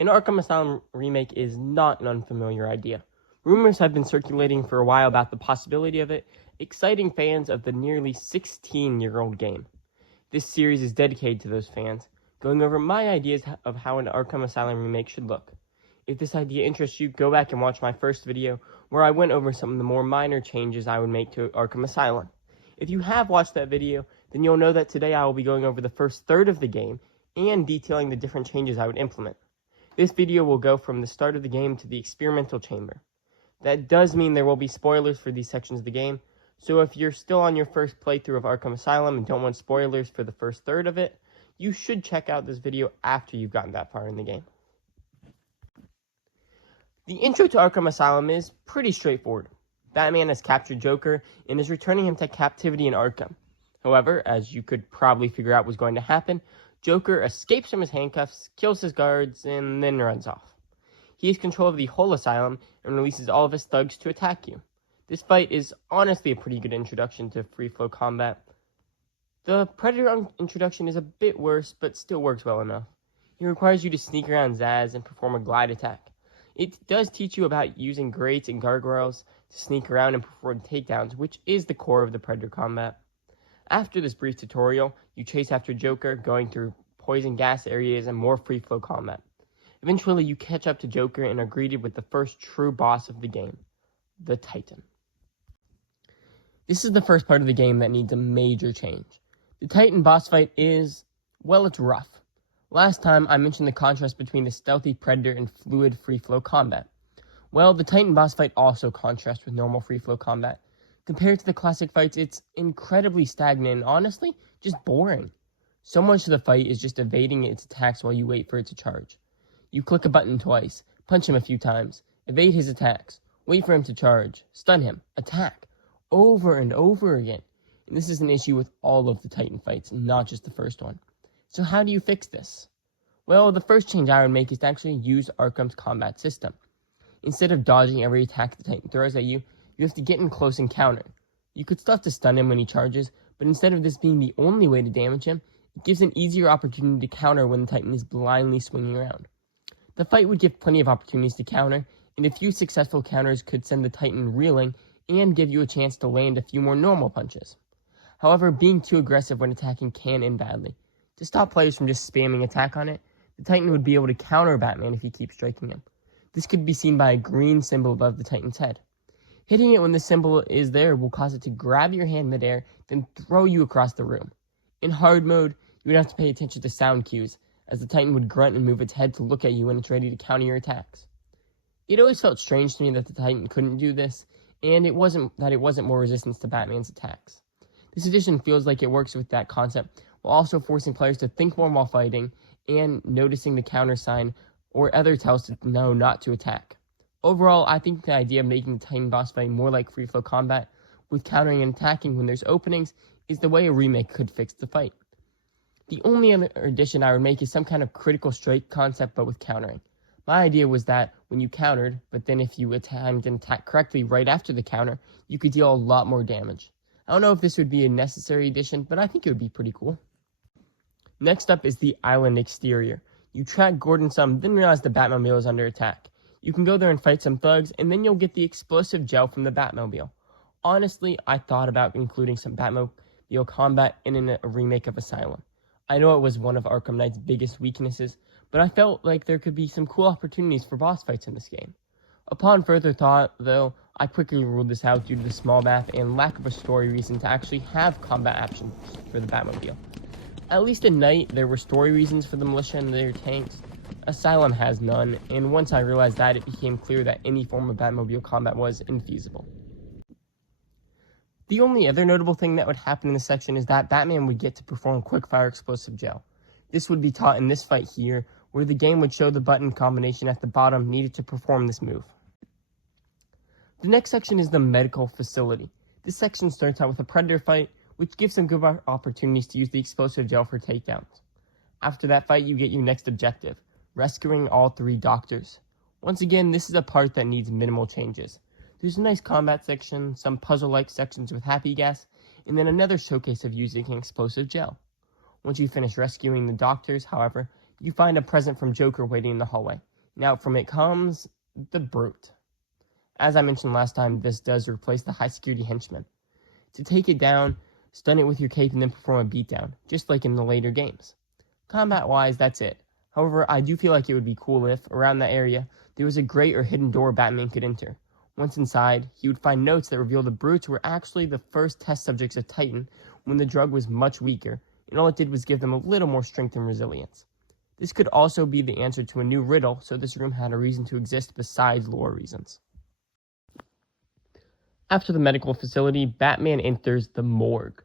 An Arkham Asylum remake is not an unfamiliar idea. Rumors have been circulating for a while about the possibility of it, exciting fans of the nearly 16-year-old game. This series is dedicated to those fans, going over my ideas of how an Arkham Asylum remake should look. If this idea interests you, go back and watch my first video where I went over some of the more minor changes I would make to Arkham Asylum. If you have watched that video, then you'll know that today I will be going over the first third of the game and detailing the different changes I would implement. This video will go from the start of the game to the experimental chamber. That does mean there will be spoilers for these sections of the game, so if you're still on your first playthrough of Arkham Asylum and don't want spoilers for the first third of it, you should check out this video after you've gotten that far in the game. The intro to Arkham Asylum is pretty straightforward. Batman has captured Joker and is returning him to captivity in Arkham. However, as you could probably figure out was going to happen, Joker escapes from his handcuffs, kills his guards, and then runs off. He has control of the whole asylum and releases all of his thugs to attack you. This fight is honestly a pretty good introduction to free-flow combat. The Predator introduction is a bit worse, but still works well enough. He requires you to sneak around Zsasz and perform a glide attack. It does teach you about using grates and guardrails to sneak around and perform takedowns, which is the core of the Predator combat. After this brief tutorial, you chase after Joker, going through poison gas areas and more free-flow combat. Eventually, you catch up to Joker and are greeted with the first true boss of the game, the Titan. This is the first part of the game that needs a major change. The Titan boss fight is, well, it's rough. Last time, I mentioned the contrast between the stealthy Predator and fluid free-flow combat. Well, the Titan boss fight also contrasts with normal free-flow combat. Compared to the classic fights, it's incredibly stagnant and honestly, just boring. So much of the fight is just evading its attacks while you wait for it to charge. You click a button twice, punch him a few times, evade his attacks, wait for him to charge, stun him, attack, over and over again. And this is an issue with all of the Titan fights, not just the first one. So how do you fix this? Well, the first change I would make is to actually use Arkham's combat system. Instead of dodging every attack the Titan throws at you, you have to get in close and counter. You could still have to stun him when he charges, but instead of this being the only way to damage him, it gives an easier opportunity to counter when the Titan is blindly swinging around. The fight would give plenty of opportunities to counter, and a few successful counters could send the Titan reeling and give you a chance to land a few more normal punches. However, being too aggressive when attacking can end badly. To stop players from just spamming attack on it, the Titan would be able to counter Batman if he keeps striking him. This could be seen by a green symbol above the Titan's head. Hitting it when the symbol is there will cause it to grab your hand midair, then throw you across the room. In hard mode, you would have to pay attention to sound cues, as the Titan would grunt and move its head to look at you when it's ready to counter your attacks. It always felt strange to me that the Titan couldn't do this, and it wasn't more resistance to Batman's attacks. This edition feels like it works with that concept, while also forcing players to think more while fighting, and noticing the counter sign or other tells to know not to attack. Overall, I think the idea of making the Titan boss fight more like free-flow combat, with countering and attacking when there's openings, is the way a remake could fix the fight. The only other addition I would make is some kind of critical strike concept, but with countering. My idea was that when you countered, but then if you timed and attacked correctly right after the counter, you could deal a lot more damage. I don't know if this would be a necessary addition, but I think it would be pretty cool. Next up is the island exterior. You track Gordon some, then realize the Batmobile is under attack. You can go there and fight some thugs, and then you'll get the explosive gel from the Batmobile. Honestly, I thought about including some Batmobile combat in a remake of Asylum. I know it was one of Arkham Knight's biggest weaknesses, but I felt like there could be some cool opportunities for boss fights in this game. Upon further thought, though, I quickly ruled this out due to the small map and lack of a story reason to actually have combat options for the Batmobile. At least at night, there were story reasons for the militia and their tanks. Asylum has none, and once I realized that, it became clear that any form of Batmobile combat was infeasible. The only other notable thing that would happen in this section is that Batman would get to perform quick-fire explosive gel. This would be taught in this fight here, where the game would show the button combination at the bottom needed to perform this move. The next section is the medical facility. This section starts out with a Predator fight, which gives some good opportunities to use the explosive gel for takedowns. After that fight, you get your next objective, rescuing all 3 doctors. Once again, this is a part that needs minimal changes. There's a nice combat section, some puzzle-like sections with happy gas, and then another showcase of using explosive gel. Once you finish rescuing the doctors, however, you find a present from Joker waiting in the hallway. Now from it comes the Brute. As I mentioned last time, this does replace the high security henchman. To take it down, stun it with your cape and then perform a beatdown, just like in the later games. Combat-wise, that's it. However, I do feel like it would be cool if, around that area, there was a grate or hidden door Batman could enter. Once inside, he would find notes that reveal the Brutes were actually the first test subjects of Titan when the drug was much weaker, and all it did was give them a little more strength and resilience. This could also be the answer to a new riddle, so this room had a reason to exist besides lore reasons. After the medical facility, Batman enters the morgue.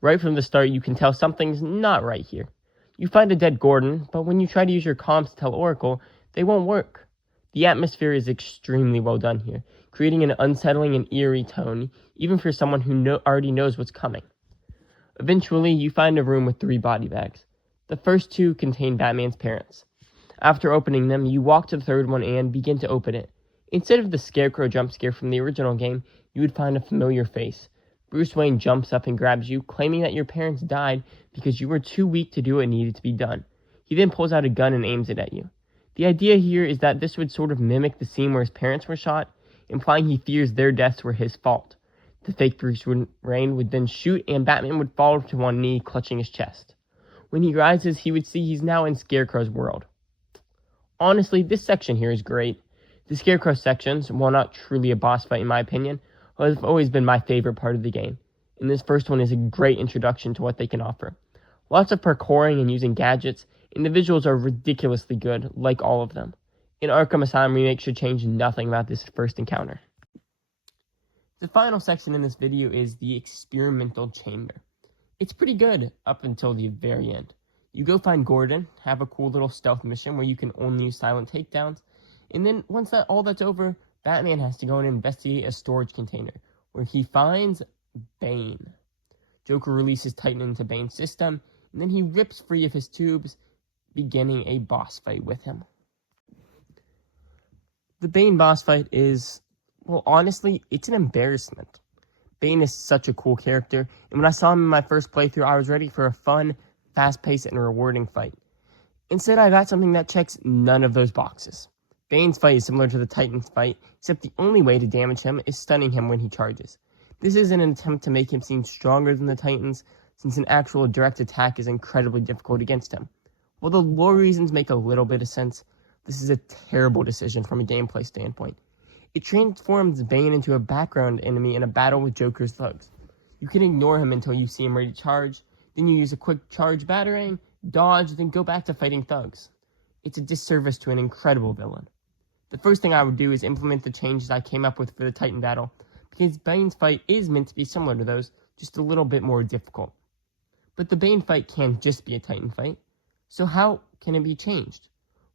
Right from the start, you can tell something's not right here. You find a dead Gordon, but when you try to use your comms to tell Oracle, they won't work. The atmosphere is extremely well done here, creating an unsettling and eerie tone, even for someone who already knows what's coming. Eventually, you find a room with 3 body bags. The first 2 contain Batman's parents. After opening them, you walk to the third one and begin to open it. Instead of the Scarecrow jump scare from the original game, you would find a familiar face. Bruce Wayne jumps up and grabs you, claiming that your parents died because you were too weak to do what needed to be done. He then pulls out a gun and aims it at you. The idea here is that this would sort of mimic the scene where his parents were shot, implying he fears their deaths were his fault. The fake Bruce Wayne would then shoot and Batman would fall to one knee, clutching his chest. When he rises, he would see he's now in Scarecrow's world. Honestly, this section here is great. The Scarecrow sections, while not truly a boss fight in my opinion, have always been my favorite part of the game, and this first one is a great introduction to what they can offer. Lots of parkouring and using gadgets, and the visuals are ridiculously good, like all of them. An Arkham Asylum remake should change nothing about this first encounter. The final section in this video is the experimental chamber. It's pretty good up until the very end. You go find Gordon, have a cool little stealth mission where you can only use silent takedowns, and then once all that's over, Batman has to go and investigate a storage container, where he finds Bane. Joker releases Titan into Bane's system, and then he rips free of his tubes, beginning a boss fight with him. The Bane boss fight is, well, honestly, it's an embarrassment. Bane is such a cool character, and when I saw him in my first playthrough, I was ready for a fun, fast-paced, and rewarding fight. Instead, I got something that checks none of those boxes. Bane's fight is similar to the Titan's fight, except the only way to damage him is stunning him when he charges. This is an attempt to make him seem stronger than the Titans, since an actual direct attack is incredibly difficult against him. While the lore reasons make a little bit of sense, this is a terrible decision from a gameplay standpoint. It transforms Bane into a background enemy in a battle with Joker's thugs. You can ignore him until you see him ready to charge, then you use a quick charge battering, dodge, then go back to fighting thugs. It's a disservice to an incredible villain. The first thing I would do is implement the changes I came up with for the Titan battle, because Bane's fight is meant to be similar to those, just a little bit more difficult. But the Bane fight can't just be a Titan fight, so how can it be changed?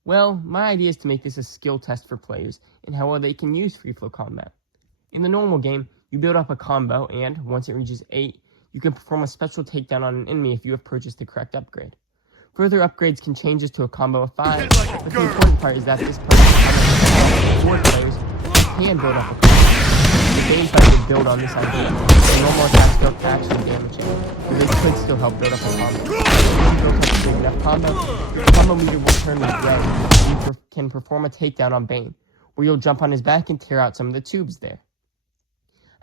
Well, my idea is to make this a skill test for players, and how well they can use free flow combat. In the normal game, you build up a combo, and once it reaches 8, you can perform a special takedown on an enemy if you have purchased the correct upgrade. Further upgrades can change this to a combo of 5, but the important part is that this part of 4 players can build up a combo. The Bane fight would build on this idea. The normal attacks don't actually damage him, but they could still help build up a combo. If you build up a big enough combo, your combo meter will turn red, and you can perform a takedown on Bane, where you'll jump on his back and tear out some of the tubes there.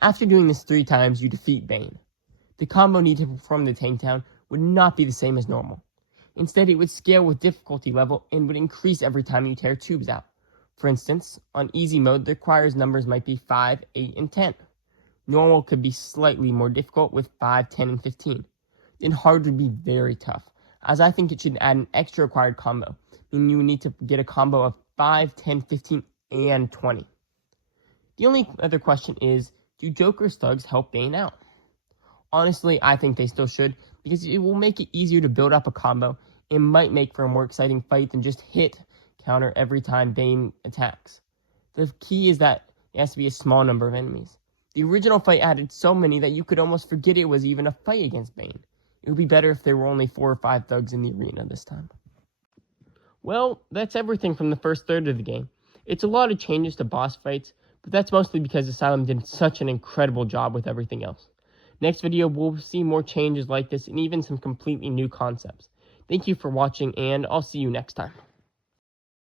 After doing this 3 times, you defeat Bane. The combo needed to perform the takedown would not be the same as normal. Instead, it would scale with difficulty level and would increase every time you tear tubes out. For instance, on easy mode, the requires numbers might be 5, 8, and 10. Normal could be slightly more difficult with 5, 10, and 15. Then hard would be very tough, as I think it should add an extra required combo, meaning you would need to get a combo of 5, 10, 15, and 20. The only other question is, do Joker's thugs help Bane out? Honestly, I think they still should, because it will make it easier to build up a combo and might make for a more exciting fight than just hit counter every time Bane attacks. The key is that it has to be a small number of enemies. The original fight added so many that you could almost forget it was even a fight against Bane. It would be better if there were only 4 or 5 thugs in the arena this time. Well, that's everything from the first third of the game. It's a lot of changes to boss fights, but that's mostly because Asylum did such an incredible job with everything else. Next video, we'll see more changes like this and even some completely new concepts. Thank you for watching, and I'll see you next time.